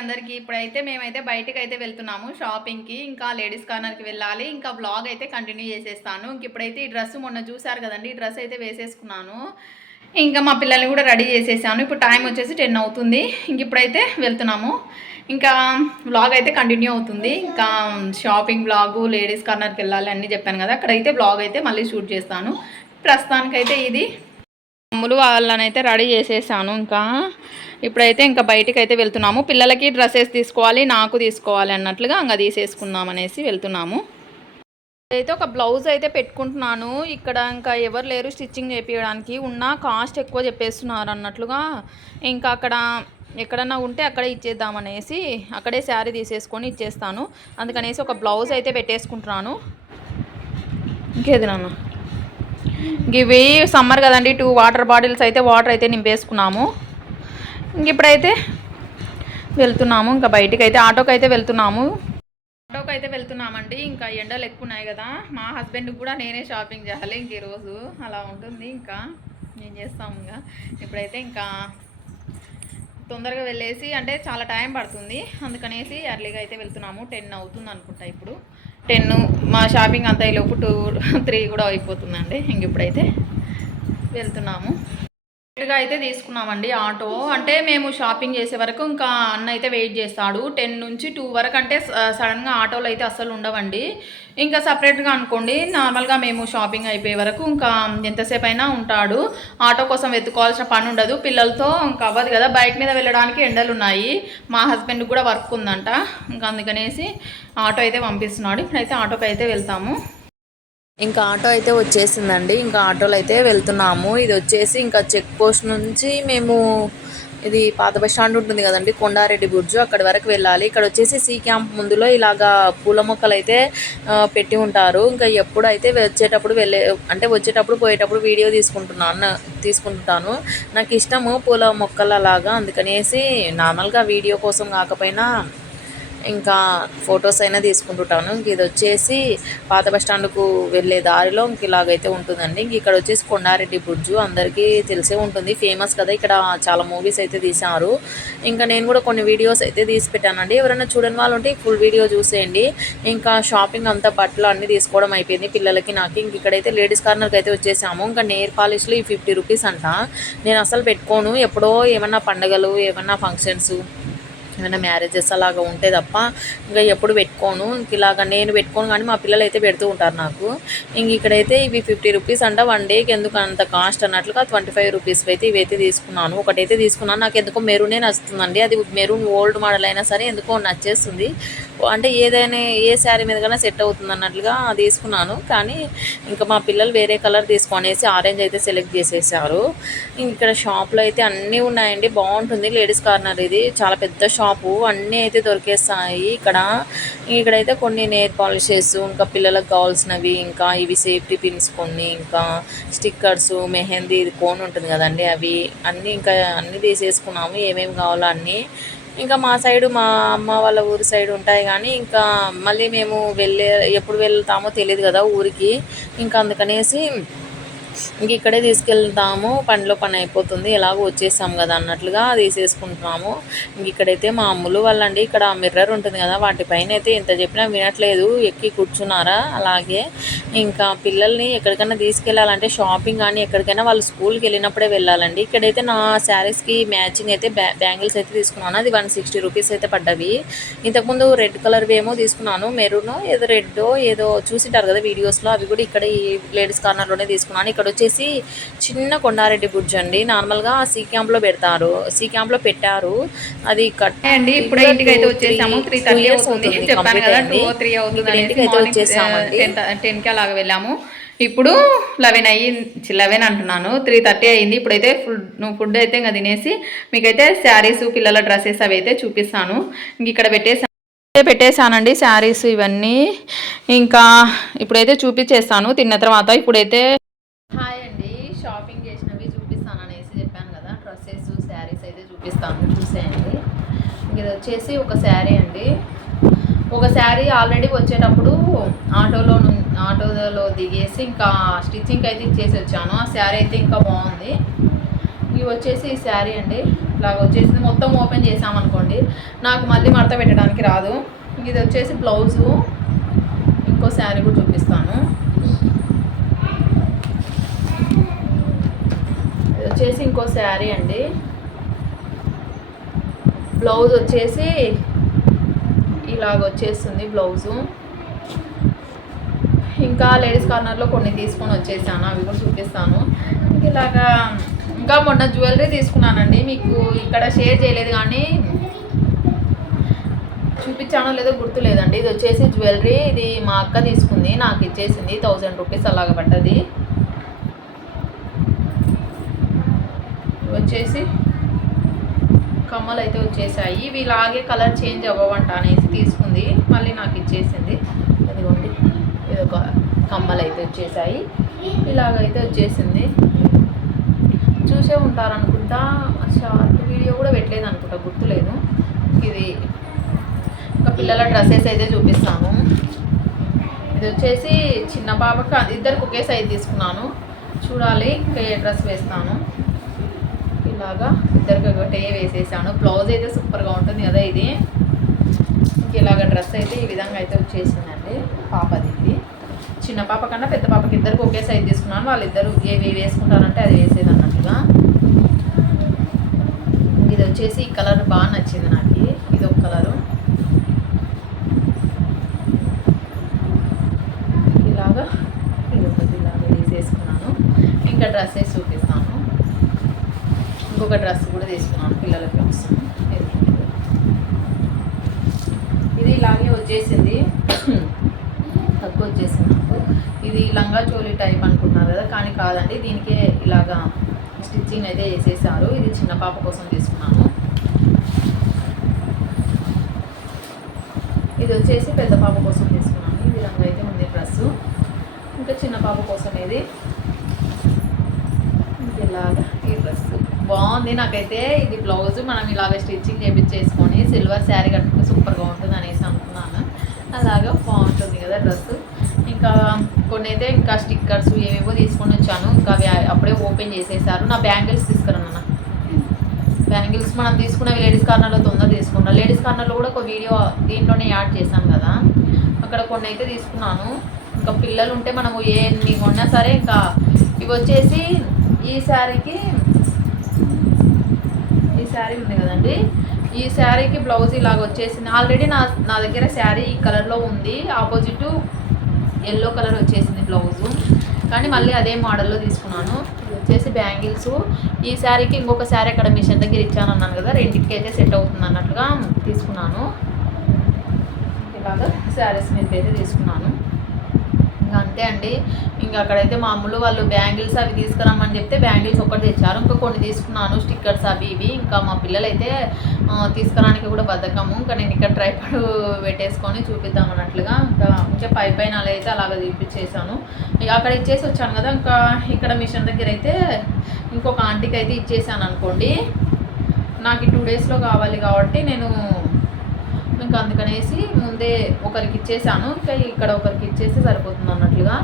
అందరికి ఇప్పుడైతే మేమైతే బయటకి అయితే వెళ్తున్నాము షాపింగ్కి. ఇంకా లేడీస్ కార్నర్కి వెళ్ళాలి. ఇంకా బ్లాగ్ అయితే కంటిన్యూ చేసేస్తాను. ఇంక ఇప్పుడైతే ఈ డ్రెస్ మొన్న చూసారు కదండి, ఈ డ్రెస్ అయితే వేసేసుకున్నాను. ఇంకా మా పిల్లల్ని కూడా రెడీ చేసేసాను. ఇప్పుడు టైం వచ్చేసి 10 అవుతుంది. ఇంక ఇప్పుడైతే వెళ్తున్నాము. ఇంకా బ్లాగ్ అయితే కంటిన్యూ అవుతుంది. ఇంకా షాపింగ్ బ్లాగు, లేడీస్ కార్నర్కి వెళ్ళాలి అన్నీ చెప్పాను కదా, అక్కడైతే బ్లాగ్ అయితే మళ్ళీ షూట్ చేస్తాను. ప్రస్తుతానికైతే ఇది అమ్ములు వాళ్ళనైతే రెడీ చేసేసాను. ఇంకా ఇప్పుడైతే ఇంకా బయటికి అయితే వెళ్తున్నాము. పిల్లలకి డ్రెస్సెస్ తీసుకోవాలి, నాకు తీసుకోవాలి అన్నట్లుగా ఇంకా తీసేసుకుందాం అనేసి వెళ్తున్నాము. అయితే ఒక బ్లౌజ్ అయితే పెట్టుకుంటున్నాను. ఇక్కడ ఇంకా ఎవరు లేరు స్టిచ్చింగ్ చేయించడానికి, ఉన్న కాస్ట్ ఎక్కువ చెప్పేస్తున్నారు అన్నట్లుగా ఇంకా అక్కడ ఎక్కడన్నా ఉంటే అక్కడే ఇచ్చేద్దామనేసి అక్కడే శారీ తీసేసుకొని ఇచ్చేస్తాను. అందుకనేసి ఒక బ్లౌజ్ అయితే పెట్టేసుకుంటున్నాను. ఇంకేది నాన్న, ఇవి సమ్మర్ కదండి, 2 వాటర్ బాటిల్స్ అయితే వాటర్ అయితే నింపేసుకున్నాము. ఇంక ఇప్పుడైతే వెళ్తున్నాము. ఇంకా బయటికి అయితే ఆటోకి అయితే వెళ్తున్నామండి. ఇంకా ఎండలు ఎక్కువ ఉన్నాయి కదా, మా హస్బెండ్కి కూడా నేనే షాపింగ్ చేయాలి ఇంక ఈరోజు, అలా ఉంటుంది. ఇంకా ఏం చేస్తాము. ఇంకా ఇప్పుడైతే ఇంకా తొందరగా వెళ్ళేసి, అంటే చాలా టైం పడుతుంది, అందుకనేసి ఎర్లీగా అయితే వెళ్తున్నాము. 10 అవుతుంది అనుకుంటా. ఇప్పుడు 10 మా షాపింగ్ అంతా ఈలోపు 2, 3 కూడా అయిపోతుందండి. ఇంక ఇప్పుడైతే వెళ్తున్నాము. గా అయితే తీసుకున్నామండి ఆటో. అంటే మేము షాపింగ్ చేసే వరకు ఇంకా అన్న అయితే వెయిట్ చేస్తాడు. 10 నుంచి 2 వరకు అంటే సడన్గా ఆటోలు అయితే అస్సలు ఉండవండి. ఇంకా సపరేట్గా అనుకోండి, నార్మల్గా మేము షాపింగ్ అయిపోయే వరకు ఇంకా ఎంతసేపు అయినా ఉంటాడు. ఆటో కోసం వెతుకోవాల్సిన పని ఉండదు. పిల్లలతో ఇంకా అవ్వదు కదా, బైక్ మీద వెళ్ళడానికి ఎండలు ఉన్నాయి. మా హస్బెండ్కి కూడా వర్క్ ఉందంట, ఇంకా అందుకనేసి ఆటో అయితే పంపిస్తున్నాడు. ఇప్పుడైతే ఆటోకి అయితే వెళ్తాము. ఇంకా ఆటో అయితే వచ్చేసిందండి. ఇంకా ఆటోలో అయితే వెళ్తున్నాము. ఇది వచ్చేసి ఇంకా చెక్ పోస్ట్ నుంచి మేము, ఇది పాత బస్ స్టాండ్ ఉంటుంది కదండి, కొండారెడ్డి బుర్జు, అక్కడి వరకు వెళ్ళాలి. ఇక్కడ వచ్చేసి సి క్యాంప్ ముందులో ఇలాగా పూల మొక్కలు అయితే పెట్టి ఉంటారు. ఇంకా ఎప్పుడు అయితే వచ్చేటప్పుడు పోయేటప్పుడు వీడియో తీసుకుంటాను. నాకు ఇష్టము పూల మొక్కలు అలాగా, అందుకనేసి నార్మల్గా వీడియో కోసం కాకపోయినా ఇంకా ఫొటోస్ అయినా తీసుకుంటుంటాను. ఇంక ఇది వచ్చేసి పాత బస్ స్టాండ్కు వెళ్ళే దారిలో ఇంక ఇలాగైతే ఉంటుందండి. ఇంక ఇక్కడ వచ్చేసి కొండారెడ్డి బుర్జు అందరికీ తెలిసే ఉంటుంది, ఫేమస్ కదా, ఇక్కడ చాలా మూవీస్ అయితే తీశారు. ఇంకా నేను కూడా కొన్ని వీడియోస్ అయితే తీసి పెట్టానండి. ఎవరైనా చూడని వాళ్ళు ఉంటే ఫుల్ వీడియో చూసేయండి. ఇంకా షాపింగ్ అంతా బట్టలు అన్నీ తీసుకోవడం అయిపోయింది పిల్లలకి, నాకు. ఇంక ఇక్కడైతే లేడీస్ కార్నర్కి అయితే వచ్చేసాము. ఇంకా నెయిల్ పాలిష్లు 50 రూపీస్ అంట. నేను అసలు పెట్టుకోను, ఎప్పుడో ఏమన్నా పండగలు, ఏమన్నా ఫంక్షన్స్, ఏమైనా మ్యారేజెస్ అలాగా ఉంటే తప్ప ఇంకా ఎప్పుడు పెట్టుకోను. ఇంక ఇలాగ నేను పెట్టుకోను, కానీ మా పిల్లలు అయితే పెడుతూ ఉంటారు నాకు. ఇంక ఇక్కడైతే ఇవి 50 రూపీస్ అంట. 1 డేకి ఎందుకు అంత కాస్ట్ అన్నట్లుగా 25 రూపీస్ అయితే ఇవైతే తీసుకున్నాను. ఒకటైతే తీసుకున్నాను, నాకు ఎందుకో మెరూనే నచ్చుతుందండి. అది మెరూన్ ఓల్డ్ మోడల్ అయినా సరే ఎందుకో నచ్చేస్తుంది. అంటే ఏదైనా ఏ శారీ మీద కన్నా సెట్ అవుతుంది అన్నట్లుగా తీసుకున్నాను. కానీ ఇంకా మా పిల్లలు వేరే కలర్ తీసుకొనేసి ఆరెంజ్ అయితే సెలెక్ట్ చేసేసారు. ఇక్కడ షాప్లో అయితే అన్నీ ఉన్నాయండి, బాగుంటుంది. లేడీస్ కార్నర్ ఇది, చాలా పెద్ద షాపు, అన్నీ అయితే దొరికేస్తాయి ఇక్కడైతే కొన్ని నెయిల్ పాలిషెస్, ఇంకా పిల్లలకు కావాల్సినవి, ఇంకా ఇవి సేఫ్టీ పిన్స్ కొన్ని, ఇంకా స్టిక్కర్స్, మెహందీ కోన్ ఉంటుంది కదండి, అవి అన్నీ ఇంకా అన్నీ తీసేసుకున్నాము. ఏమేమి కావాలో అన్నీ. ఇంకా మా సైడు, మా అమ్మ వాళ్ళ ఊరి సైడ్ ఉంటాయి, కానీ ఇంకా మళ్ళీ మేము ఎప్పుడు వెళ్తామో తెలియదు కదా ఊరికి. ఇంకా అందుకనేసి ఇంక ఇక్కడే తీసుకెళ్తాము, పనిలో పని అయిపోతుంది, ఎలాగో వచ్చేసాం కదా అన్నట్లుగా తీసేసుకుంటున్నాము. ఇంక ఇక్కడైతే మా అమ్ములు వాళ్ళండి, ఇక్కడ మిర్రర్ ఉంటుంది కదా, వాటిపైన అయితే ఎంత చెప్పినా వినట్లేదు, ఎక్కి కూర్చున్నారా. అలాగే ఇంకా పిల్లల్ని ఎక్కడికైనా తీసుకెళ్ళాలంటే షాపింగ్ కానీ ఎక్కడికైనా వాళ్ళు స్కూల్కి వెళ్ళినప్పుడే వెళ్ళాలండి. ఇక్కడైతే నా శారీస్కి మ్యాచింగ్ అయితే బ్యాంగిల్స్ అయితే తీసుకున్నాను. అది 160 రూపీస్ అయితే పడ్డవి. ఇంతకుముందు రెడ్ కలర్వి ఏమో తీసుకున్నాను, మెరూన్ ఏదో రెడ్ ఏదో చూసింటారు కదా వీడియోస్లో, అవి కూడా ఇక్కడ ఈ లేడీస్ కార్నర్లోనే తీసుకున్నాను. ఇక్కడ వచ్చేసి చిన్న కొండారెడ్డి బుర్జ్ అండి, నార్మల్గా సి క్యాంప్లో పెట్టారు. అది కట్ అండి. ఇప్పుడు ఇంటికి అయితే వచ్చేసాము. 3:30 అవుతుంది, చెప్పాను కదా 2 or 3 అవుతుంది అనేసి. మార్నింగ్ 10కి అలాగ వెళ్ళాము. ఇప్పుడు 11 అంటున్నాను, 3:30 అయింది. ఇప్పుడైతే ఫుడ్ అయితే ఇంకా తినేసి మీకైతే శారీస్, పిల్లల డ్రెస్సెస్ అవి అయితే చూపిస్తాను. ఇంక ఇక్కడ పెట్టేశానండి శారీస్ ఇవన్నీ. ఇంకా ఇప్పుడైతే చూపించేస్తాను తిన్న తర్వాత. ఇప్పుడైతే హాయ్ అండి, షాపింగ్ చేసినవి చూపిస్తాను అనేసి చెప్పాను కదా, డ్రెస్సెస్, శారీస్ అయితే చూపిస్తాను, చూసేయండి. ఇది వచ్చేసి ఒక శారీ అండి. ఒక శారీ ఆల్రెడీ వచ్చేటప్పుడు ఆటోలో దిగేసి ఇంకా స్టిచ్చింగ్ అయితే ఇచ్చేసి వచ్చాను. ఆ శారీ అయితే ఇంకా బాగుంది. ఇవి వచ్చేసి ఈ శారీ అండి, ఇలాగ వచ్చేసి మొత్తం ఓపెన్ చేసామనుకోండి నాకు మళ్ళీ మడత పెట్టడానికి రాదు. ఇది వచ్చేసి బ్లౌజు. ఇంకో శారీ కూడా చూపిస్తాను. ఇది వచ్చేసి ఇంకో శారీ అండి. బ్లౌజ్ వచ్చేసి ఇలాగ వచ్చేస్తుంది బ్లౌజు. ఇంకా లేడీస్ కార్నర్లో కొన్ని తీసుకొని వచ్చేసాను, అవి కూడా చూపిస్తాను. ఇలాగా ఇంకా మొన్న జ్యువెలరీ తీసుకున్నానండి, మీకు ఇక్కడ షేర్ చేయలేదు కానీ చూపించానో లేదో గుర్తు లేదండి. ఇది వచ్చేసి జ్యువెలరీ, ఇది మా అక్క తీసుకుంది, నాకు ఇచ్చేసింది 1000 రూపీస్ అలాగ పడ్డది. వచ్చేసి కమ్మలు అయితే వచ్చేసాయి. ఇవి ఇలాగే కలర్ చేంజ్ అవ్వవంట అనేసి తీసుకుంది, మళ్ళీ నాకు ఇచ్చేసింది. అదిగోండి ఇది ఒక కమ్మలు అయితే వచ్చేసాయి, ఇలాగైతే వచ్చేసింది. చూసే ఉంటారనుకుంటా, షార్ట్ వీడియో కూడా పెట్టలేదు అనుకుంటా, గుర్తులేదు. ఇది ఒక పిల్లల డ్రెస్సెస్ అయితే చూపిస్తాను. ఇది వచ్చేసి చిన్న పాపకి ఇద్దరికి ఒకే సైజ్ తీసుకున్నాను, చూడాలి ఇంకా ఏ డ్రెస్ వేస్తాను. ఇలాగా ఇద్దరికి ఒకటే వేసేసాను. బ్లౌజ్ అయితే సూపర్గా ఉంటుంది కదా ఇది. ఇలాగ డ్రెస్ అయితే ఈ విధంగా అయితే వచ్చేసిందండి పాపది. ఇది చిన్న పాప కన్నా పెద్ద పాపకి ఇద్దరికి ఒకే సైజ్ తీసుకున్నాను, వాళ్ళిద్దరు ఏవి వేసుకుంటారంటే అది వేసేది అన్నట్టుగా. ఇది వచ్చేసి ఈ కలర్ బాగా నచ్చింది నాకు, ఇది ఒక కలరు. ఇలాగా ఇది ఒకటి ఇలాగా వేసేసుకున్నాను. ఇంకా డ్రెస్సెస్ చూపిస్తాను. ఇంకొక డ్రెస్ కూడా తీసుకున్నాను పిల్లలకి కోసం. ఇది ఇలాగే వచ్చేసింది, తక్కువ వచ్చేసింది నాకు. ఇది లంగా చోలీ టైప్ అనుకుంటున్నారు కదా, కానీ కాదండి, దీనికే ఇలాగా స్టిచ్చింగ్ అయితే వేసేసారు. ఇది చిన్న పాప కోసం తీసుకున్నాను. ఇది వచ్చేసి పెద్ద పాప కోసం తీసుకున్నాను. ఈ విధంగా అయితే ఉంది డ్రెస్సు. ఇంకా చిన్న పాప కోసం ఇది ఇలాగా ఈ డ్రెస్ బాగుంది నాకైతే. ఇది బ్లౌజ్ మనం ఇలాగ స్టిచ్చింగ్ చేయించేసుకొని సిల్వర్ శారీ కట్టుకుంటే సూపర్గా ఉంటుంది అనేసి అనుకున్నాను. అలాగా బాగుంటుంది కదా డ్రెస్. ఇంకా కొన్ని అయితే ఇంకా స్టిక్కర్స్ ఏవేవో తీసుకొని వచ్చాను, ఇంకా అవి అప్పుడే ఓపెన్ చేసేసారు. నా బ్యాంగిల్స్ తీసుకురాను. బ్యాంగిల్స్ మనం తీసుకున్నవి లేడీస్ కార్నర్లో తొందర తీసుకున్నాను. లేడీస్ కార్నర్లో కూడా ఒక వీడియో దీంట్లోనే యాడ్ చేశాను కదా, అక్కడ కొన్ని అయితే తీసుకున్నాను. ఇంకా పిల్లలు ఉంటే మనము ఎన్ని కొన్నా సరే. ఇంకా ఇవి వచ్చేసి ఈ శారీకి, ఈ శారీ ఉంది కదండి, ఈ శారీకి బ్లౌజ్ ఇలాగ వచ్చేసింది. ఆల్రెడీ నా దగ్గర శారీ ఈ కలర్లో ఉంది, ఆపోజిట్ ఎల్లో కలర్ వచ్చేసింది బ్లౌజు, కానీ మళ్ళీ అదే మోడల్లో తీసుకున్నాను. ఇది వచ్చేసి బ్యాంగిల్స్. ఈ శారీకి ఇంకొక శారీ అక్కడ మిషన్ దగ్గర ఇచ్చాను అన్నాను కదా, రెండింటికి అయితే సెట్ అవుతుంది అన్నట్లుగా తీసుకున్నాను. ఇలాగ శారీస్ మీద అయితే తీసుకున్నాను. ఇంకా అంతే అండి. ఇంకా అక్కడైతే మామూలు వాళ్ళు బ్యాంగిల్స్ అవి తీసుకురామని చెప్తే బ్యాంగిల్స్ ఒకటి తెచ్చారు, ఇంకా కొన్ని తీసుకున్నాను స్టిక్కర్స్ అవి ఇవి. ఇంకా మా పిల్లలు అయితే తీసుకురానికి కూడా బద్ధకము, ఇంకా నేను ఇక్కడ ట్రైపాడ్ పెట్టేసుకొని చూపిద్దాం అన్నట్లుగా ఇంకా పైన అలా అయితే అలాగ తీపిచ్చేసాను. ఇక అక్కడ ఇచ్చేసి వచ్చాను కదా, ఇంకా ఇక్కడ మిషన్ దగ్గర అయితే ఇంకొక ఆంటీకి అయితే ఇచ్చేసాను అనుకోండి. నాకు 2 డేస్లో కావాలి కాబట్టి నేను ఇంకా అందుకనేసి ముందే ఒకరికి ఇచ్చేసాను, ఇంకా ఇక్కడ ఒకరికి ఇచ్చేసి సరిపోతుంది అన్నట్లుగా.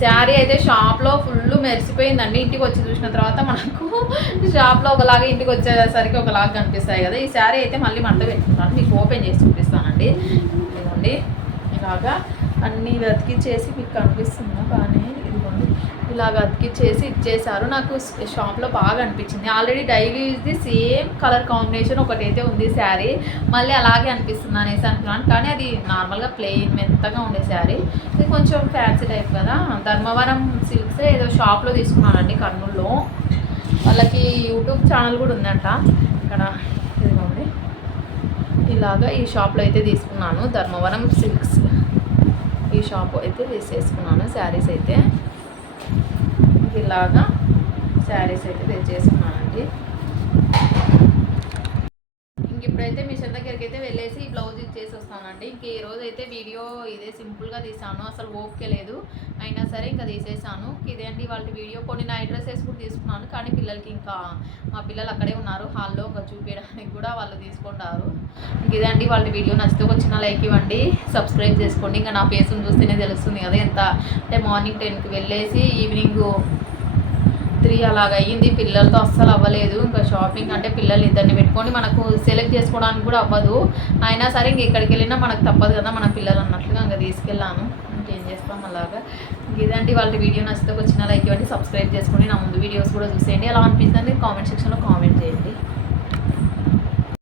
శారీ అయితే షాప్లో ఫుల్ మెరిసిపోయిందండి. ఇంటికి వచ్చి చూసిన తర్వాత మనకు షాప్లో ఒకలాగా, ఇంటికి వచ్చేసరికి ఒకలాగా కనిపిస్తాయి కదా. ఈ శారీ అయితే మళ్ళీ మడత పెట్టుకుంటాను, మీకు ఓపెన్ చేసి చూపిస్తానండి. ఇదిగోండి ఇలాగా అన్నీ అతికిచ్చేసి మీకు కనిపిస్తుందా బాగానే, ఇదిగోండి ఇలాగ అతికిచ్చేసి ఇచ్చేసారు. నాకు షాప్లో బాగా అనిపించింది. ఆల్రెడీ డైలీ యూజ్ది సేమ్ కలర్ కాంబినేషన్ ఒకటైతే ఉంది శారీ, మళ్ళీ అలాగే అనిపిస్తుంది అనేసి అనుకున్నాను, కానీ అది నార్మల్గా ప్లెయిన్ మెత్తగా ఉండే శారీ. ఇది కొంచెం ఫ్యాన్సీ టైప్ కదా. ధర్మవరం సిల్క్స్ ఏదో షాప్లో తీసుకున్నానండి కర్నూలులో. వాళ్ళకి యూట్యూబ్ ఛానల్ కూడా ఉందంట ఇక్కడ. ఇదిగోండి ఇలాగా ఈ షాప్లో అయితే తీసుకున్నాను, ధర్మవరం సిల్క్స్. ఈ షాప్ అయితే తీసేసుకున్నాను శారీస్ అయితే. ఇలాగా శారీస్ అయితే తెచ్చేసుకున్నానండి. ఇంక ఇప్పుడైతే మిషన్ దగ్గరికి అయితే వెళ్ళేసి బ్లౌజ్ ఇచ్చేసి వస్తానండి. ఇంక ఈ రోజు అయితే వీడియో ఇదే సింపుల్గా తీసాను, అసలు ఓపిక లేదు, అయినా సరే ఇంకా తీసేసాను. ఇదే అండి వాళ్ళ వీడియో. కొన్ని నైట్ డ్రెస్సెస్ కూడా తీసుకున్నాను, కానీ పిల్లలకి ఇంకా మా పిల్లలు అక్కడే ఉన్నారు హాల్లో, ఇంకా చూపించడానికి కూడా వాళ్ళు తీసుకుంటారు. ఇంక ఇదే అండి వాళ్ళ వీడియో. నచ్చితే ఒక చిన్న లైక్ ఇవ్వండి, సబ్స్క్రైబ్ చేసుకోండి. ఇంకా నా ఫేస్ని చూస్తేనే తెలుస్తుంది కదా ఎంత అంటే మార్నింగ్ 10కి వెళ్ళేసి ఈవినింగ్ 3 అలాగ అయ్యింది. పిల్లలతో అస్సలు అవ్వలేదు. ఇంకా షాపింగ్ అంటే పిల్లల్ని ఇద్దరిని పెట్టుకొని మనకు సెలెక్ట్ చేసుకోవడానికి కూడా అవ్వదు. అయినా సరే ఇంక ఎక్కడికి వెళ్ళినా మనకు తప్పదు కదా, మన పిల్లలు అన్నట్లుగా ఇంకా తీసుకెళ్ళాను. ఇంకేం చేస్తాం అలాగా. ఇదండి వాళ్ళ వీడియో. నచ్చితే వచ్చిన లైక్ ఇవ్వండి, సబ్స్క్రైబ్ చేసుకోండి, నా ముందు వీడియోస్ కూడా చూసేయండి. ఎలా అనిపిస్తుంది కామెంట్ సెక్షన్లో కామెంట్ చేయండి.